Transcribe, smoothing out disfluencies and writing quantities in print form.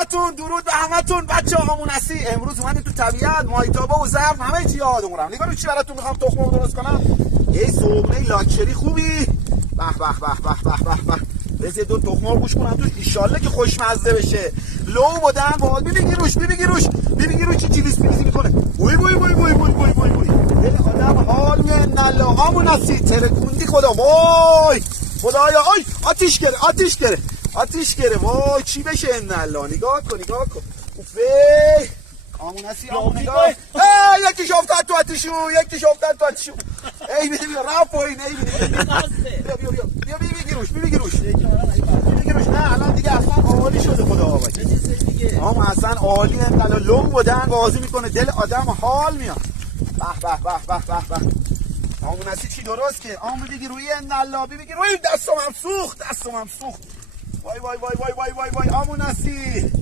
همتون، درود به همتون بچه آمونسی. امروز اومدیم تو طبیعت، ماهیتابه و ظرف همه چی یادمونم. نگاه رو چی براتون میخوام تخمو درست کنم. یه صبحونه لاکچری خوبی. به به به به به به به. بذار دو تخمو گوش کنم توش، ان شاءالله که خوشمزه بشه. لو بودن باحال. ببین روش چی چیلیس پیلیسی میکنه. وای دل آدم حال میه. نلا آمونسی ترکوندی خدا. وای خدایا، آی آتیش گره. وای چی بشه ان الله. نگاه کن وای آمونسی نگاه. یکیش افتاد تو آتیشو. ای بیا رفت پایین. ای بیا بگیروش. نه الان دیگه اصلا عالی شده خدا آقای. اما اصلا عالی انقدر لون بودن بازی میکنه، دل آدم حال میاد. به آمونسی چی درست که آمو بگی روی الله. بگی روی دستم هم سوخت. وای آمونسی.